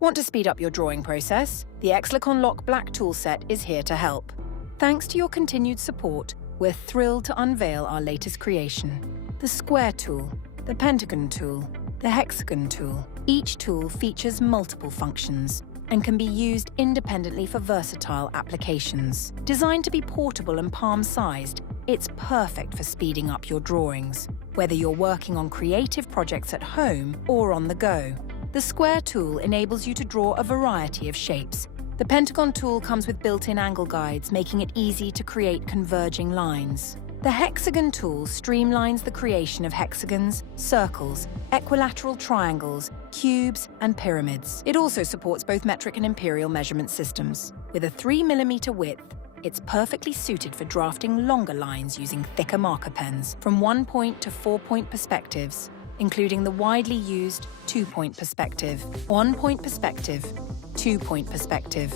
Want to speed up your drawing process? The Exlicon Lock Black toolset is here to help. Thanks to your continued support, we're thrilled to unveil our latest creation. The Square tool, the Pentagon tool, the Hexagon tool. Each tool features multiple functions and can be used independently for versatile applications. Designed to be portable and palm-sized, it's perfect for speeding up your drawings, whether you're working on creative projects at home or on the go. The Square tool enables you to draw a variety of shapes. The Pentagon tool comes with built-in angle guides, making it easy to create converging lines. The Hexagon tool streamlines the creation of hexagons, circles, equilateral triangles, cubes, and pyramids. It also supports both metric and imperial measurement systems. With a 3mm width, it's perfectly suited for drafting longer lines using thicker marker pens from 1-point to 4-point perspectives, including the widely used 2-point perspective, 1-point perspective, 2-point perspective,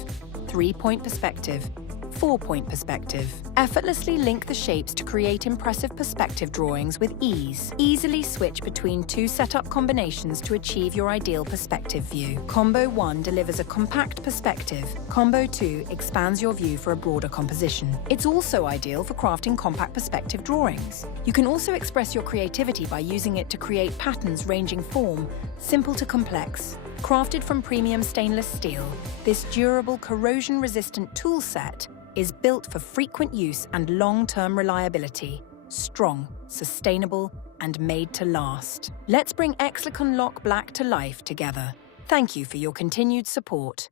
3-point perspective, 4-point perspective. Effortlessly link the shapes to create impressive perspective drawings with ease. Easily switch between two setup combinations to achieve your ideal perspective view. Combo 1 delivers a compact perspective. Combo 2 expands your view for a broader composition. It's also ideal for crafting compact perspective drawings. You can also express your creativity by using it to create patterns ranging from simple to complex. Crafted from premium stainless steel, this durable, corrosion-resistant tool set is built for frequent use and long-term reliability. Strong, sustainable, and made to last. Let's bring Exlicon Lock Black to life together. Thank you for your continued support.